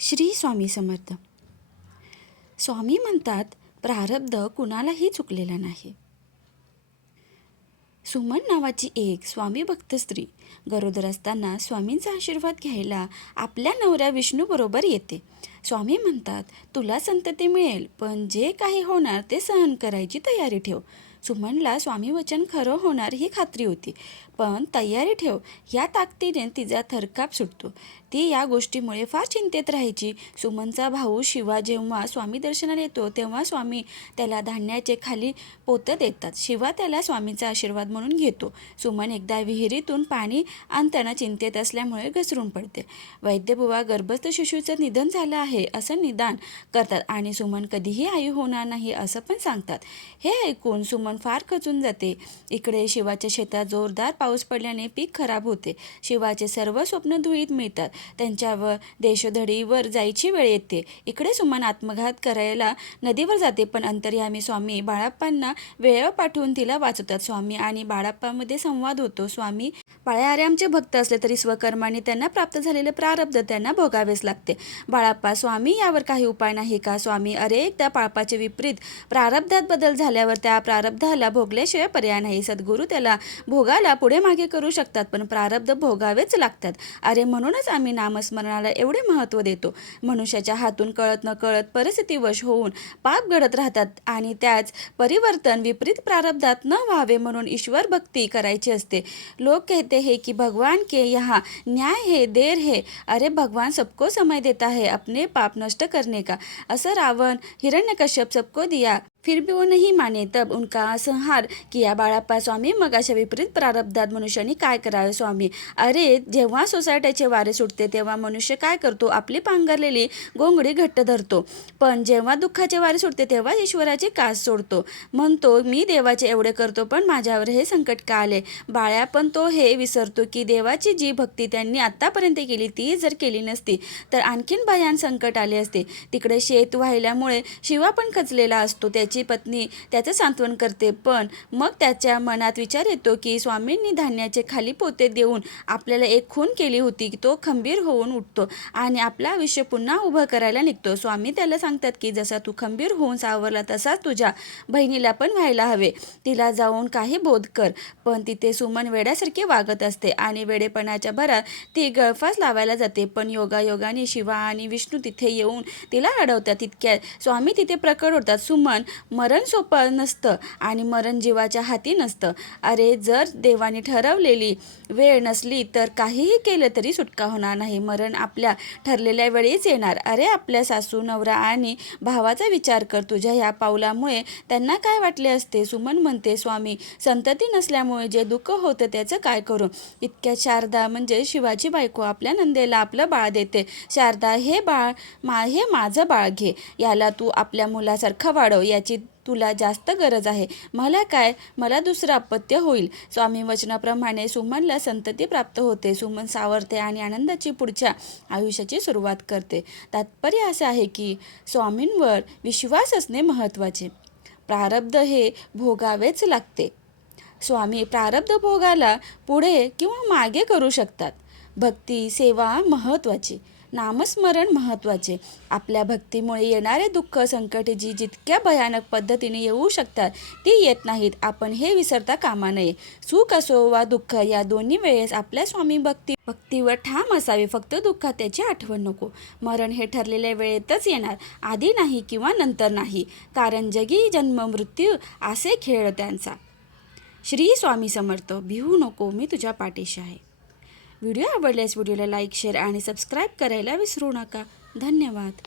श्री स्वामी समर्थ. स्वामी म्हणतात, प्रारब्ध कुणालाही चुकलेला नाही. सुमन नावाची एक स्वामी भक्त स्त्री गरोदर असताना स्वामींचा आशीर्वाद घ्यायला आपल्या नवऱ्या विष्णूबरोबर येते. स्वामी म्हणतात, तुला संतती मिळेल, पण जे काही होणार ते सहन करायची तयारी ठेव. सुमनला स्वामी वचन खरं होणार ही खात्री होती, पण तयारी ठेव या ताकदीने तिचा थरकाप सुटतो. ती या गोष्टीमुळे फार चिंतेत राहायची. सुमनचा भाऊ शिवा जेव्हा स्वामी दर्शनाला येतो तेव्हा स्वामी त्याला धान्याचे खाली पोतं देतात. शिवा त्याला स्वामीचा आशीर्वाद म्हणून घेतो. सुमन एकदा विहिरीतून पाणी आणताना चिंतेत असल्यामुळे घसरून पडते. वैद्यबुवा गर्भस्थ शिशूचं निधन झालं आहे असं निदान करतात आणि सुमन कधीही आई होणार नाही असं पण सांगतात. हे ऐकून सुमन फार खचून जाते. इकडे शिवाच्या शेतात जोरदार पाऊस पडल्याने पीक खराब होते. शिवाचे सर्व स्वप्न धुळीत मिळतात. त्यांच्यावर देशोधडीवर जायची वेळ येते. इकडे सुमन आत्मघात करायला नदीवर जाते, पण अंतर्यामी स्वामी बाळाप्पांना वेळेवर पाठवून तिला वाचवतात. स्वामी आणि बाळाप्पामध्ये संवाद होतो. स्वामी बाळारामचे भक्त असले तरी स्वकर्माने त्यांना प्राप्त झालेले प्रारब्ध त्यांना भोगावेच लागते. बाळाप्पा, स्वामी यावर काही उपाय नाही का? स्वामी, अरे एकदा बाळाप्पाचे विपरीत प्रारब्धात बदल झाल्यावर त्या प्रारब्धाला भोगल्याशिवाय पर्याय नाही. सद्गुरू त्याला भोगाला पुढे मागे करू शकतात, पण प्रारब्ध भोगावेच लागतात. अरे म्हणूनच आम्ही नामस्मरणाला एवढे महत्त्व देतो. मनुष्याच्या हातून कळत न कळत परिस्थितीवश होऊन पाप घडत राहतात आणि त्याच परिवर्तन विपरीत प्रारब्धात न व्हावे म्हणून ईश्वर भक्ती करायची असते. लोग कहते हैं कि भगवान के यहाँ न्याय है, देर है. अरे भगवान सबको समय देता है अपने पाप नष्ट करने का. असं रावण हिरण्यकश्यप सबको दिया, फिर भी वो नहीं माने, तब उनका संहार किया. बाळाप्पा, स्वामी मग अशा विपरीत प्रारब्धात मनुष्याने काय करावे? स्वामी, अरे जेव्हा सोसायटीचे वारे सुटते तेव्हा मनुष्य काय करतो? आपली पांघरलेली गोंगडी घट्ट धरतो, पण जेव्हा दुःखाचे वारे सुटते तेव्हा ईश्वराचे कास सोडतो. म्हणतो, मी देवाचे एवढे करतो पण माझ्यावर हे संकट का आले? बाळ्या, पण तो हे विसरतो की देवाची जी भक्ती त्यांनी आत्तापर्यंत केली ती जर केली नसती तर आणखीन भयान संकट आले असते. तिकडे शेत वाहिल्यामुळे शिवा पण खचलेला असतो. त्याची पत्नी त्याचं सांत्वन करते, पण मग त्याच्या मनात विचार येतो की स्वामींनी धान्याचे खाली पोते देऊन आपल्याला एक खून केली होती. तो खंबीर होऊन उठतो आणि आपलं आयुष्य पुन्हा उभं करायला निघतो. स्वामी त्याला सांगतात की जसा तू खंबीर होऊन सावरला तसाच तुझ्या बहिणीला पण व्हायला हवे. तिला जाऊन काही बोध कर. पण तिथे सुमन वेड्यासारखी वागत असते आणि वेडेपणाच्या भरात ती गळफास लावायला जाते, पण योगायोगाने शिवा आणि विष्णू तिथे येऊन तिला अडवतात. तितक्यात स्वामी तिथे प्रकट होतात. सुमन, मरण सोपं नसतं आणि मरण जीवाच्या हाती नसतं. अरे जर देवाने ठरवलेली वेळ नसली तर काहीही केलं तरी सुटका होणार नाही. मरण आपल्या ठरलेल्या वेळीच येणार. अरे आपल्या सासू, नवरा आणि भावाचा विचार कर. तुझ्या ह्या पावलामुळे त्यांना काय वाटले असते? सुमन म्हणते, स्वामी, संतती नसल्यामुळे जे दुःख होतं त्याचं काय करू? इतक्यात शारदा म्हणजे शिवाची बायको आपल्या नंदेला आपलं बाळ देते. शारदा, हे बाळ हे माझं बाळ घे. याला तू आपल्या मुलासारखं वाढव. याची तुला जास्त गरज आहे. मला काय, मला दुसरं अपत्य होईल. स्वामी वचनाप्रमाणे सुमनला संतती प्राप्त होते. सुमन सावरते आणि आनंदाची पुढच्या आयुष्याची सुरुवात करते. तात्पर्य असं आहे की स्वामींवर विश्वास असणे महत्त्वाचे. प्रारब्ध हे भोगावेच लागते. स्वामी प्रारब्ध भोगाला पुढे किंवा मागे करू शकतात. भक्ती सेवा महत्त्वाची, नामस्मरण महत्त्वाचे. आपल्या भक्तीमुळे येणारे दुःख संकटे जी जितक्या भयानक पद्धतीने येऊ शकतात ती येत नाहीत. आपण हे विसरता कामा नये. सुख असो वा दुःख या दोन्ही वेळेस आपल्या स्वामी भक्तीवर ठाम असावे. फक्त दुःखात त्याची आठवण नको. मरण हे ठरलेल्या वेळेतच येणार, आधी नाही किंवा नंतर नाही. कारण जगी जन्म मृत्यू असे खेळ त्यांचा. श्री स्वामी समर्थ. भिवू नको, मी तुझ्या पाठीशी आहे. व्हिडिओ आवडल्यास व्हिडिओला लाईक, शेअर आणि सबस्क्राईब करायला विसरू नका. धन्यवाद.